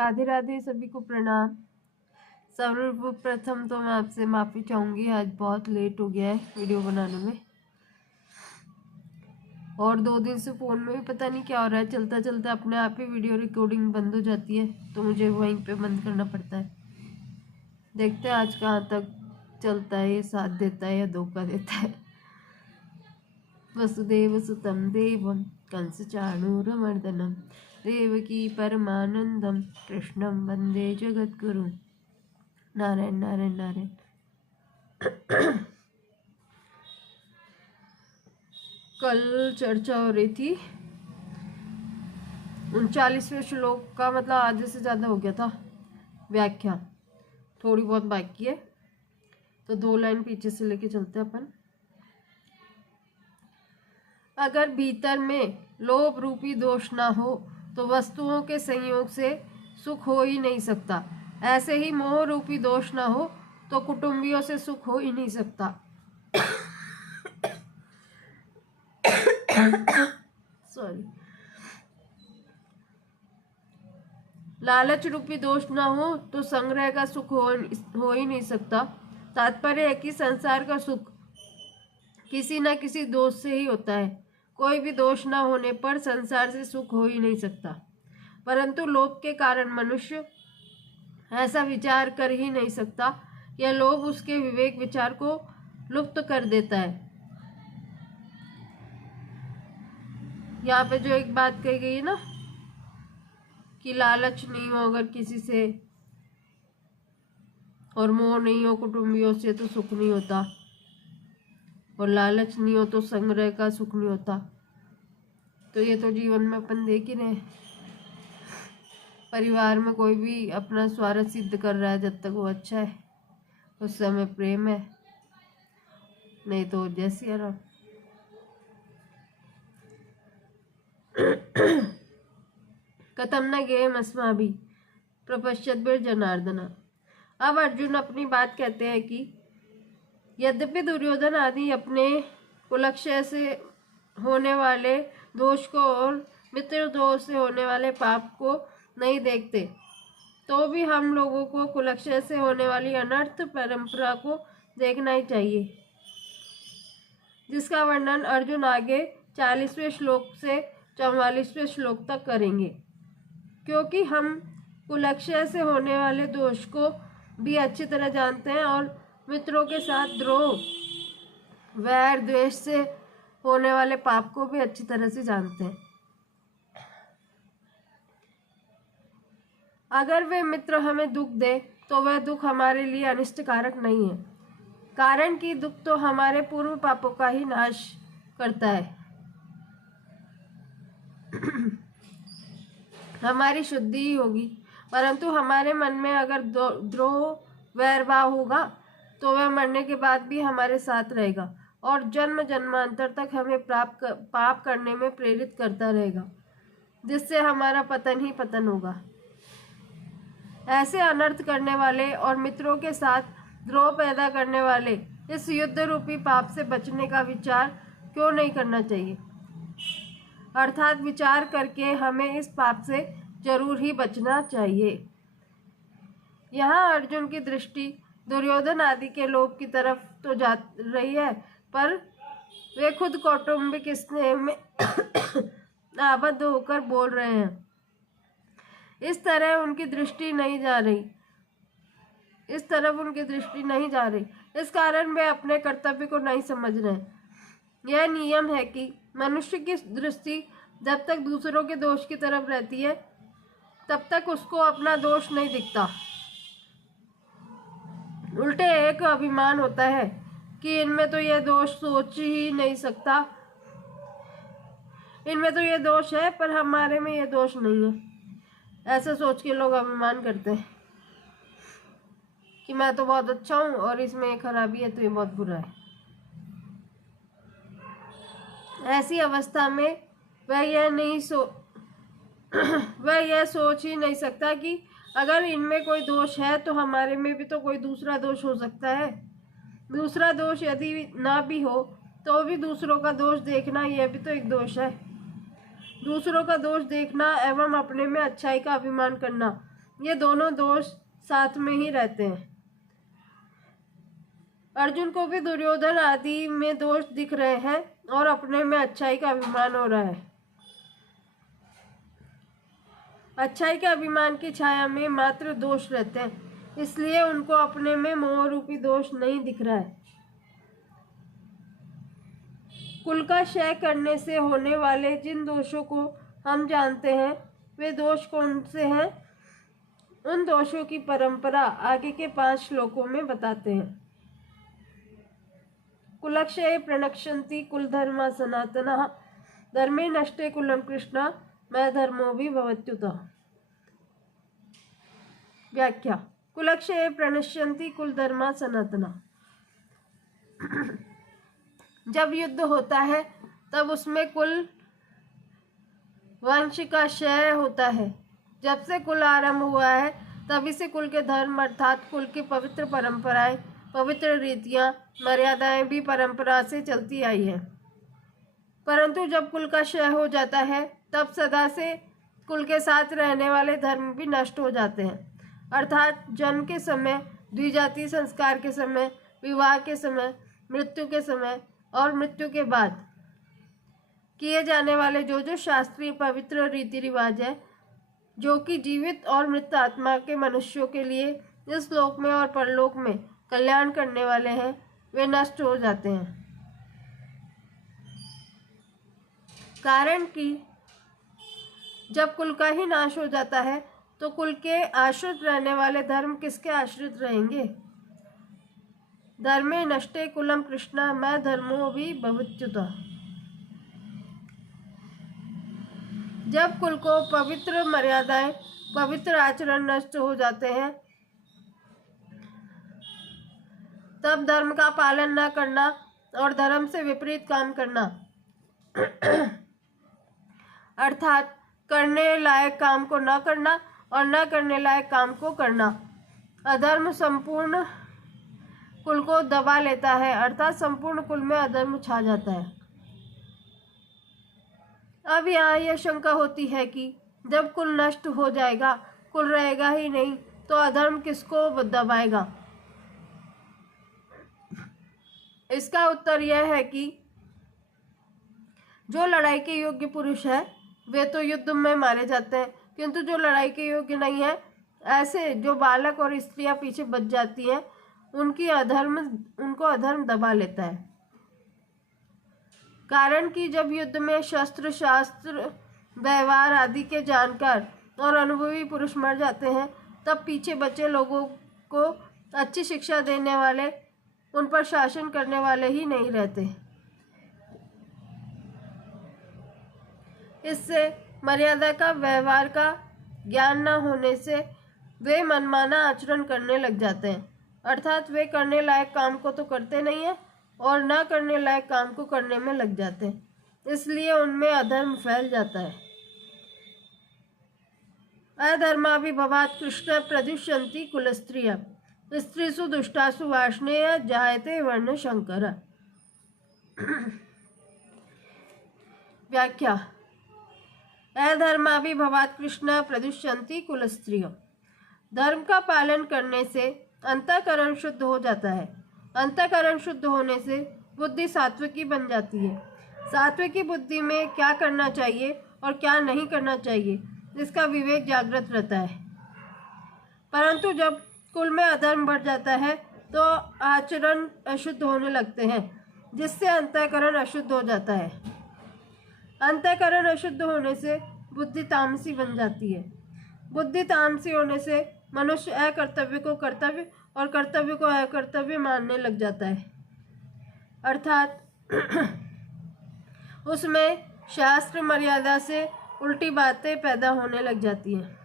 राधे राधे, सभी को प्रणाम। सर्वप्रथम तो मैं आपसे माफ़ी चाहूँगी, आज बहुत लेट हो गया है वीडियो बनाने में। और 2 दिन से फ़ोन में भी पता नहीं क्या हो रहा है, चलता चलता अपने आप ही वीडियो रिकॉर्डिंग बंद हो जाती है, तो मुझे वहीं पे बंद करना पड़ता है। देखते हैं आज कहाँ तक चलता है, ये साथ देता है या धोखा देता है। वसुदेव सुतं देवं कंसचाणूरमर्दनं देवकी परमानंदम कृष्णं वंदे जगद्गुरुं। नारायण नारायण नारायण। कल चर्चा हो रही थी 39वें श्लोक का, मतलब आधे से ज़्यादा हो गया था व्याख्या, थोड़ी बहुत बाकी है, तो 2 लाइन पीछे से लेके चलते हैं अपन। अगर भीतर में लोभ रूपी दोष ना हो तो वस्तुओं के संयोग से सुख हो ही नहीं सकता। ऐसे ही मोह रूपी दोष ना हो तो कुटुंबियों से सुख हो ही नहीं सकता। सॉरी। लालच रूपी दोष ना हो तो संग्रह का सुख हो ही नहीं सकता। तात्पर्य है कि संसार का सुख किसी न किसी दोष से ही होता है। कोई भी दोष न होने पर संसार से सुख हो ही नहीं सकता। परंतु लोभ के कारण मनुष्य ऐसा विचार कर ही नहीं सकता। यह लोभ उसके विवेक विचार को लुप्त कर देता है। यहाँ पे जो एक बात कही गई है ना कि लालच नहीं हो अगर किसी से और मोह नहीं हो कुटुंबियों से तो सुख नहीं होता, और लालच नहीं हो तो संग्रह का सुख नहीं होता। तो ये तो जीवन में अपन देख ही रहे। परिवार में कोई भी अपना स्वार्थ सिद्ध कर रहा है, जब तक वो अच्छा है उस समय प्रेम है, नहीं तो जैसी आराम। कथम न गेम अस्माभि प्रपश्यद्भिर जनार्दन। अब अर्जुन अपनी बात कहते हैं कि यद्यपि दुर्योधन आदि अपने कुलक्षय से होने वाले दोष को और मित्र दोष से होने वाले पाप को नहीं देखते, तो भी हम लोगों को कुलक्षय से होने वाली अनर्थ परंपरा को देखना ही चाहिए, जिसका वर्णन अर्जुन आगे 40वें श्लोक से 44वें श्लोक तक करेंगे। क्योंकि हम कुलक्षय से होने वाले दोष को भी अच्छी तरह जानते हैं और मित्रों के साथ द्रोह वैर द्वेष से होने वाले पाप को भी अच्छी तरह से जानते हैं। अगर वे मित्र हमें दुख दे तो वह दुख हमारे लिए अनिष्टकारक नहीं है, कारण कि दुख तो हमारे पूर्व पापों का ही नाश करता है, हमारी शुद्धि ही होगी। परंतु हमारे मन में अगर द्रोह वैरभाव होगा तो वह मरने के बाद भी हमारे साथ रहेगा और जन्म जन्मांतर तक हमें पाप करने में प्रेरित करता रहेगा, जिससे हमारा पतन ही पतन होगा। ऐसे अनर्थ करने वाले और मित्रों के साथ द्रोह पैदा करने वाले इस युद्ध रूपी पाप से बचने का विचार क्यों नहीं करना चाहिए? अर्थात विचार करके हमें इस पाप से जरूर ही बचना चाहिए। यहाँ अर्जुन की दृष्टि दुर्योधन आदि के लोभ की तरफ तो जा रही है, पर वे खुद कौटुंबिक स्नेह में आबद्ध होकर बोल रहे हैं। इस तरफ उनकी दृष्टि नहीं जा रही। इस कारण वे अपने कर्तव्य को नहीं समझ रहे। यह नियम है कि मनुष्य की दृष्टि जब तक दूसरों के दोष की तरफ रहती है तब तक उसको अपना दोष नहीं दिखता। उल्टे एक अभिमान होता है कि इनमें तो यह दोष सोच ही नहीं सकता, इनमें तो यह दोष है पर हमारे में यह दोष नहीं है। ऐसा सोच के लोग अभिमान करते हैं कि मैं तो बहुत अच्छा हूँ और इसमें एक खराबी है तो ये बहुत बुरा है। ऐसी अवस्था में वह यह सोच ही नहीं सकता कि अगर इनमें कोई दोष है तो हमारे में भी तो कोई दूसरा दोष हो सकता है। दूसरा दोष यदि ना भी हो तो भी दूसरों का दोष देखना यह भी तो एक दोष है। दूसरों का दोष देखना एवं अपने में अच्छाई का अभिमान करना ये दोनों दोष साथ में ही रहते हैं। अर्जुन को भी दुर्योधन आदि में दोष दिख रहे हैं और अपने में अच्छाई का अभिमान हो रहा है। अच्छाई के अभिमान की छाया में मात्र दोष रहते हैं, इसलिए उनको अपने में मोह रूपी दोष नहीं दिख रहा है। कुल का क्षय करने से होने वाले जिन दोषों को हम जानते हैं वे दोष कौन से हैं? उन दोषों की परंपरा आगे के 5 श्लोकों में बताते हैं। कुलक्षये प्रणक्ष्यन्ति कुलधर्मा सनातनः धर्मे नष्टे कुलं कृष्ण मैं धर्मो भी भवत्युत। व्याख्या। कुलक्षये प्रणश्यन्ति कुलधर्मा सनातनः। जब युद्ध होता है तब उसमें कुल वंश का क्षय होता है। जब से कुल आरंभ हुआ है तभी से कुल के धर्म अर्थात कुल की पवित्र परंपराएं, पवित्र रीतियां, मर्यादाएं भी परंपरा से चलती आई है। परंतु जब कुल का क्षय हो जाता है तब सदा से कुल के साथ रहने वाले धर्म भी नष्ट हो जाते हैं। अर्थात जन्म के समय, द्विजाति संस्कार के समय, विवाह के समय, मृत्यु के समय और मृत्यु के बाद किए जाने वाले जो शास्त्रीय पवित्र रीति रिवाज है, जो कि जीवित और मृत आत्मा के मनुष्यों के लिए इस लोक में और परलोक में कल्याण करने वाले हैं, वे नष्ट हो जाते हैं। कारण कि जब कुल का ही नाश हो जाता है तो कुल के आश्रित रहने वाले धर्म किसके आश्रित रहेंगे? धर्मे नष्टे कुलम कृष्णा मैं धर्मो भी भवत्युत। जब कुल को पवित्र मर्यादाएं, पवित्र आचरण नष्ट हो जाते हैं तब धर्म का पालन न करना और धर्म से विपरीत काम करना अर्थात करने लायक काम को न करना और न करने लायक काम को करना, अधर्म संपूर्ण कुल को दबा लेता है। अर्थात संपूर्ण कुल में अधर्म छा जाता है। अब यहाँ यह शंका होती है कि जब कुल नष्ट हो जाएगा, कुल रहेगा ही नहीं, तो अधर्म किसको दबाएगा? इसका उत्तर यह है कि जो लड़ाई के योग्य पुरुष है वे तो युद्ध में मारे जाते हैं, किंतु जो लड़ाई के योग्य नहीं है, ऐसे जो बालक और स्त्रियां पीछे बच जाती हैं, उनको अधर्म दबा लेता है। कारण कि जब युद्ध में शस्त्र, शास्त्र, व्यवहार आदि के जानकार और अनुभवी पुरुष मर जाते हैं, तब पीछे बचे लोगों को अच्छी शिक्षा देने वाले, उन पर शासन करने वाले ही नहीं रहते। इससे मर्यादा का, व्यवहार का ज्ञान न होने से वे मनमाना आचरण करने लग जाते हैं। अर्थात वे करने लायक काम को तो करते नहीं हैं और न करने लायक काम को करने में लग जाते हैं। इसलिए उनमें अधर्म फैल जाता है। अधर्माभिभवात् कृष्ण प्रदुष्यन्ति कुलस्त्रियः स्त्रीषु दुष्टासु वार्ष्णेय जायते वर्ण शंकर। व्याख्या। अधर्माभिभवात् कृष्ण प्रदुष्यन्ति कुलस्त्रियः। धर्म का पालन करने से अंतःकरण शुद्ध हो जाता है। अंतःकरण शुद्ध होने से बुद्धि सात्विकी बन जाती है। सात्विकी बुद्धि में क्या करना चाहिए और क्या नहीं करना चाहिए, इसका विवेक जागृत रहता है। परंतु जब कुल में अधर्म बढ़ जाता है तो आचरण अशुद्ध होने लगते हैं, जिससे अंतःकरण अशुद्ध हो जाता है। अंतःकरण अशुद्ध होने से बुद्धि तामसी बन जाती है। बुद्धि तामसी होने से मनुष्य अकर्तव्य को कर्तव्य और कर्तव्य को अकर्तव्य मानने लग जाता है। अर्थात उसमें शास्त्र मर्यादा से उल्टी बातें पैदा होने लग जाती हैं।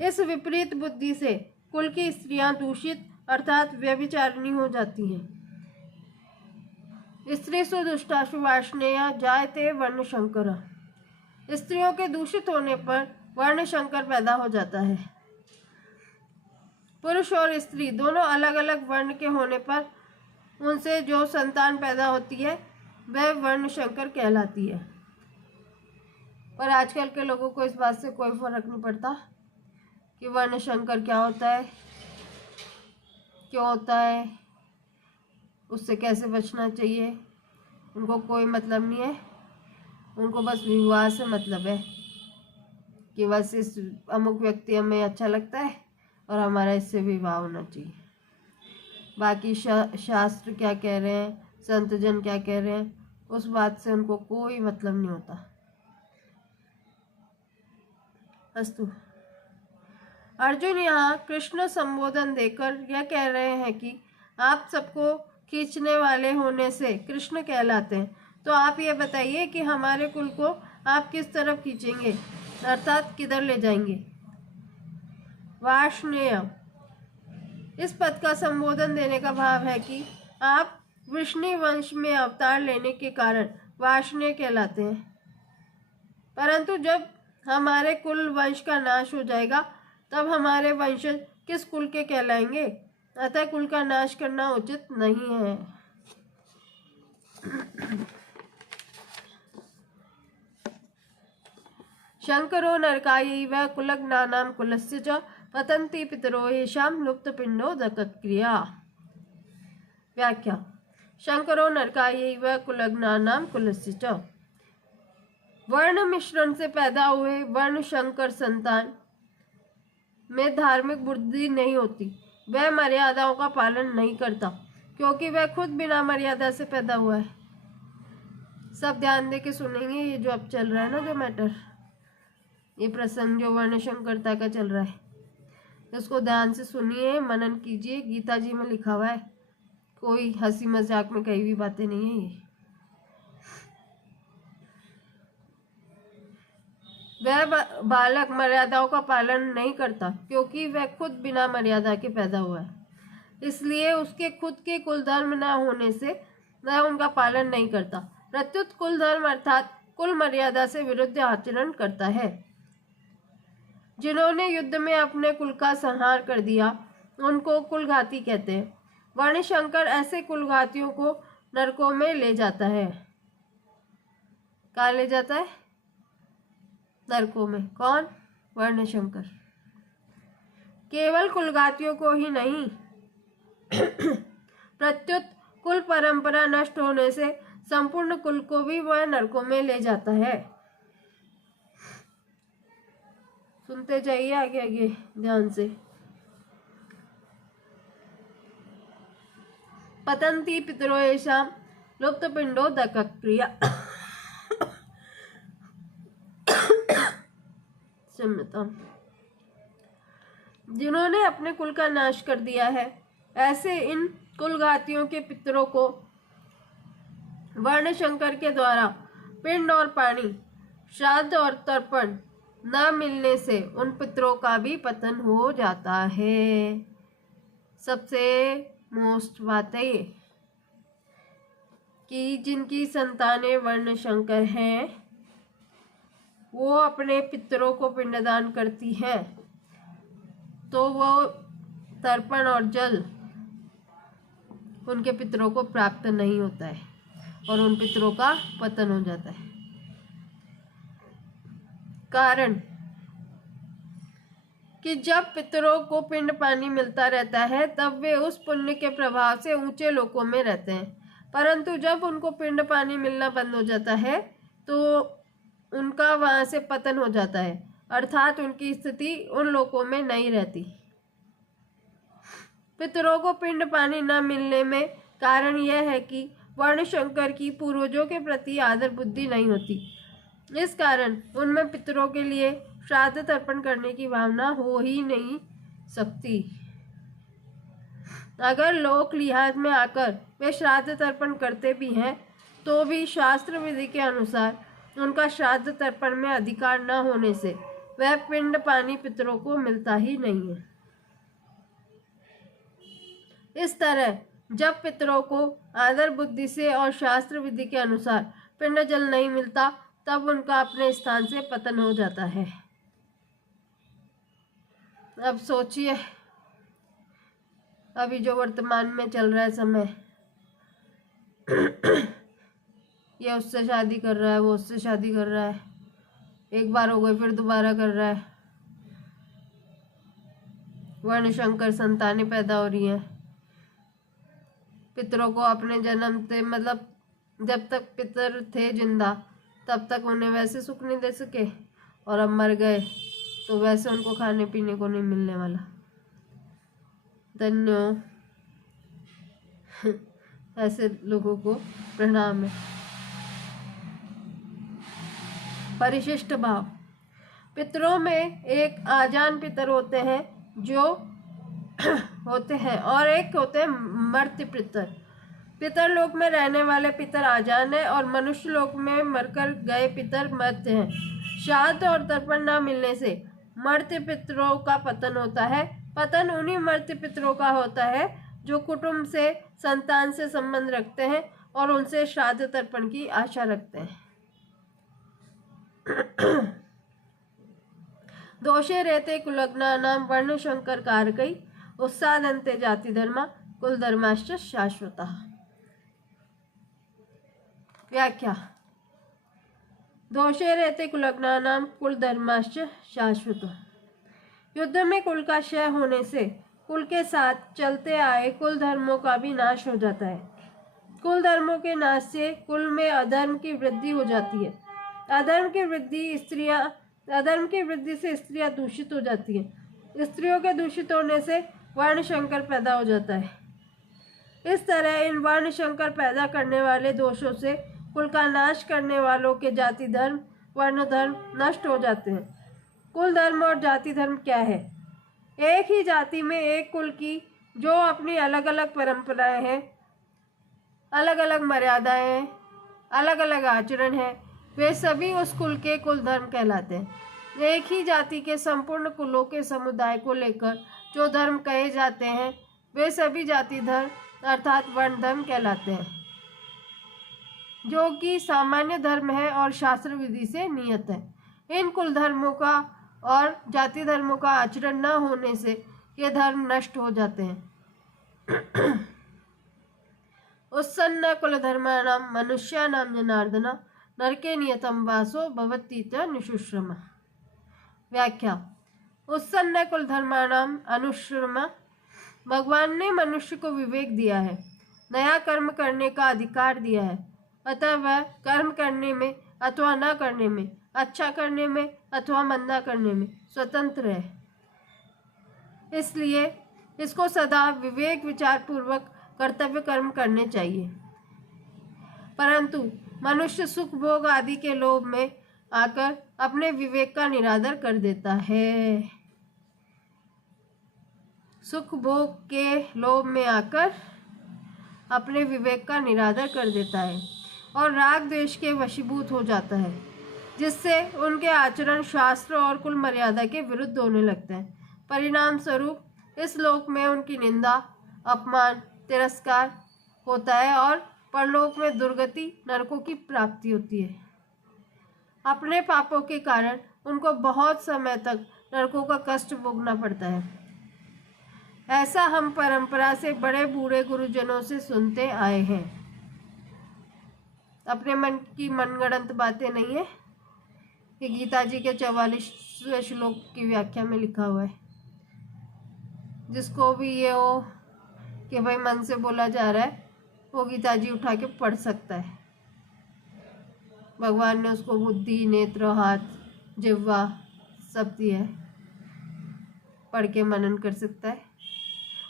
इस विपरीत बुद्धि से कुल की स्त्रियां दूषित अर्थात व्यभिचारिणी हो जाती हैं। स्त्रीषु दुष्टासु वार्ष्णेय जायते वर्ण शंकर। स्त्रियों के दूषित होने पर वर्ण शंकर पैदा हो जाता है। पुरुष और स्त्री दोनों अलग अलग वर्ण के होने पर उनसे जो संतान पैदा होती है वह वर्ण शंकर कहलाती है। पर आजकल के लोगों को इस बात से कोई फर्क नहीं पड़ता। कि वर्ण संकर क्या होता है, क्यों होता है, उससे कैसे बचना चाहिए। उनको कोई मतलब नहीं है, उनको बस विवाह से मतलब है कि बस इस अमुक व्यक्ति हमें अच्छा लगता है और हमारा इससे विवाह होना चाहिए। बाकी शास्त्र क्या कह रहे हैं, संतजन क्या कह रहे हैं, उस बात से उनको कोई मतलब नहीं होता। अस्तु। अर्जुन यहाँ कृष्ण संबोधन देकर यह कह रहे हैं कि आप सबको खींचने वाले होने से कृष्ण कहलाते हैं, तो आप ये बताइए कि हमारे कुल को आप किस तरफ खींचेंगे, अर्थात किधर ले जाएंगे। वार्ष्णेय, इस पद का संबोधन देने का भाव है कि आप वृष्णि वंश में अवतार लेने के कारण वार्ष्णेय कहलाते हैं, परंतु जब हमारे कुल वंश का नाश हो जाएगा तब हमारे वंशज किस कुल के कहलाएंगे, अतः कुल का नाश करना उचित नहीं है। शंकरो नरकायैव कुलज्ञानां कुलस्य च पतन्ति पितरो येषां लुप्तपिण्डोदकक्रिया। व्याख्या। शंकरो नरकायैव कुलज्ञानां कुलस्य च, वर्ण मिश्रण से पैदा हुए वर्ण शंकर संतान में धार्मिक बुद्धि नहीं होती, वह मर्यादाओं का पालन नहीं करता क्योंकि वह खुद बिना मर्यादा से पैदा हुआ है। सब ध्यान दे के सुनेंगे, ये जो अब चल रहा है ना, जो मैटर, ये प्रसंग जो वर्ण शंकरता का चल रहा है, इसको ध्यान से सुनिए, मनन कीजिए। गीता जी में लिखा हुआ है, कोई हंसी मजाक में कही हुई बातें नहीं है ये। वह बालक मर्यादाओं का पालन नहीं करता क्योंकि वह खुद बिना मर्यादा के पैदा हुआ है, इसलिए उसके खुद के कुल धर्म न होने से वह उनका पालन नहीं करता, प्रत्युत कुल धर्म अर्थात कुल मर्यादा से विरुद्ध आचरण करता है। जिन्होंने युद्ध में अपने कुल का संहार कर दिया उनको कुलघाती कहते हैं। वर्णशंकर ऐसे कुलघातियों को नरकों में ले जाता है। कहाँ ले जाता है? नरकों में। कौन? वर्णशंकर। केवल कुलघातियों को ही नहीं, प्रत्युत कुल परंपरा नष्ट होने से संपूर्ण कुल को भी वह नरकों में ले जाता है। सुनते जाइए आगे आगे ध्यान से। पतंती पितरो येषां लुप्तपिण्डोदकक्रिया। जिन्होंने अपने कुल का नाश कर दिया है, ऐसे इन कुलघातियों के पितरों को वर्णशंकर के द्वारा पिंड और पानी, श्राद्ध और तर्पण न मिलने से उन पितरों का भी पतन हो जाता है। सबसे मोस्ट बात है ये कि जिनकी संतानें वर्णशंकर हैं वो अपने पितरों को पिंडदान करती हैं तो वो तर्पण और जल उनके पितरों को प्राप्त नहीं होता है और उन पितरों का पतन हो जाता है। कारण कि जब पितरों को पिंड पानी मिलता रहता है तब वे उस पुण्य के प्रभाव से ऊंचे लोकों में रहते हैं, परंतु जब उनको पिंड पानी मिलना बंद हो जाता है तो उनका वहां से पतन हो जाता है, अर्थात उनकी स्थिति उन लोकों में नहीं रहती। पितरों को पिंड पानी न मिलने में कारण यह है कि वर्णशंकर की पूर्वजों के प्रति आदर बुद्धि नहीं होती। इस कारण उनमें पितरों के लिए श्राद्ध तर्पण करने की भावना हो ही नहीं सकती। अगर लोक लिहाज में आकर वे श्राद्ध तर्पण करते भी हैं तो भी शास्त्र विधि के अनुसार उनका श्राद्ध तर्पण में अधिकार न होने से वह पिंड पानी पितरों को मिलता ही नहीं है। इस तरह जब पितरों को आदर बुद्धि से और शास्त्र विधि के अनुसार पिंड जल नहीं मिलता तब उनका अपने स्थान से पतन हो जाता है। अब सोचिए, अभी जो वर्तमान में चल रहा है समय, ये उससे शादी कर रहा है, वो उससे शादी कर रहा है, एक बार हो गई फिर दोबारा कर रहा है, वर्णशंकर संतानें पैदा हो रही हैं। पितरों को अपने जन्म से मतलब जब तक पितर थे जिंदा तब तक उन्हें वैसे सुख नहीं दे सके, और अब मर गए तो वैसे उनको खाने पीने को नहीं मिलने वाला। धन्य ऐसे लोगों को प्रणाम है। परिशिष्ट भाव। पितरों में एक आजान पितर होते हैं जो होते हैं और एक होते हैं मर्त्य पितर। पितर लोक में रहने वाले पितर आजान है और मनुष्य लोक में मरकर गए पितर मर्त्य हैं। श्राद्ध और तर्पण न मिलने से मर्त्य पितरों का पतन होता है। पतन उन्हीं मर्त्य पितरों का होता है जो कुटुंब से, संतान से संबंध रखते हैं और उनसे श्राद्ध तर्पण की आशा रखते हैं। दोषे रहते कुलग्नानां वर्णशंकर कारकै उत्सादन्ते जाति धर्मा कुल धर्माश्च शाश्वतः। व्याख्या। दोषे रहते कुलग्नानां कुल धर्माश्च शाश्वतः। युद्ध में कुल का क्षय होने से कुल के साथ चलते आए कुल धर्मों का भी नाश हो जाता है। कुल धर्मों के नाश से कुल में अधर्म की वृद्धि हो जाती है। अधर्म की वृद्धि से स्त्रियां दूषित हो जाती हैं। स्त्रियों के दूषित होने से वर्णशंकर पैदा हो जाता है। इस तरह इन वर्णशंकर पैदा करने वाले दोषों से कुल का नाश करने वालों के जाति धर्म, वर्ण धर्म नष्ट हो जाते हैं। कुल धर्म और जाति धर्म क्या है? एक ही जाति में एक कुल की जो अपनी अलग अलग परंपराएं हैं, अलग अलग मर्यादाएं हैं, अलग अलग आचरण है, वे सभी उस कुल के कुल धर्म कहलाते हैं। एक ही जाति के संपूर्ण कुलों के समुदाय को लेकर जो धर्म कहे जाते हैं वे सभी जाति धर्म अर्थात वर्ण धर्म कहलाते हैं, जो कि सामान्य धर्म है और शास्त्र विधि से नियत है। इन कुल धर्मों का और जाति धर्मों का आचरण न होने से ये धर्म नष्ट हो जाते हैं। उत्सन्न कुल धर्माणां मनुष्याणां जनार्दन नरके नियतम वासो भवतीत्य निशुश्रम। व्याख्या। उत्सन्न कुल धर्माणां अनुश्रम। भगवान ने मनुष्य को विवेक दिया है, नया कर्म करने का अधिकार दिया है, अतः वह कर्म करने में अथवा न करने में, अच्छा करने में अथवा मंदा करने में स्वतंत्र है। इसलिए इसको सदा विवेक विचार पूर्वक कर्तव्य कर्म करने चाहिए। परंतु मनुष्य सुख भोग आदि के लोभ में आकर अपने विवेक का निरादर कर देता है। सुख भोग के लोभ में आकर अपने विवेक का निरादर कर देता है और राग द्वेष के वशीभूत हो जाता है, जिससे उनके आचरण शास्त्र और कुल मर्यादा के विरुद्ध होने लगते हैं। परिणाम स्वरूप इस लोक में उनकी निंदा, अपमान, तिरस्कार होता है और परलोक में दुर्गति, नरकों की प्राप्ति होती है। अपने पापों के कारण उनको बहुत समय तक नरकों का कष्ट भोगना पड़ता है। ऐसा हम परंपरा से बड़े बूढ़े गुरुजनों से सुनते आए हैं। अपने मन की मनगढ़ंत बातें नहीं है, ये गीता जी के 44वें श्लोक की व्याख्या में लिखा हुआ है। जिसको भी ये हो कि भाई मन से बोला जा रहा है, वो गीता जी उठा के पढ़ सकता है। भगवान ने उसको बुद्धि, नेत्र, हाथ, जिह्वा सब दिया है, पढ़ के मनन कर सकता है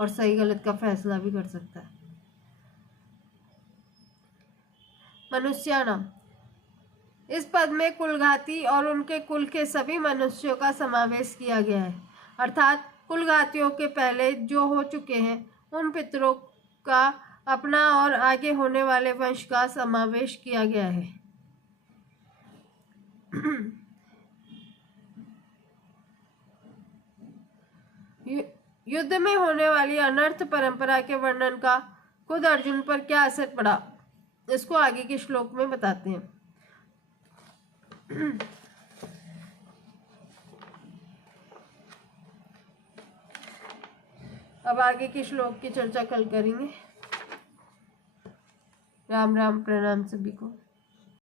और सही गलत का फैसला भी कर सकता है। मनुष्याणाम। इस पद में कुलघाती और उनके कुल के सभी मनुष्यों का समावेश किया गया है, अर्थात कुलघातियों के पहले जो हो चुके हैं उन पितरों का अपना और आगे होने वाले वंश का समावेश किया गया है। युद्ध में होने वाली अनर्थ परंपरा के वर्णन का खुद अर्जुन पर क्या असर पड़ा, इसको आगे के श्लोक में बताते हैं। अब आगे के श्लोक की चर्चा कल करेंगे। राम राम, प्रणाम सभी को।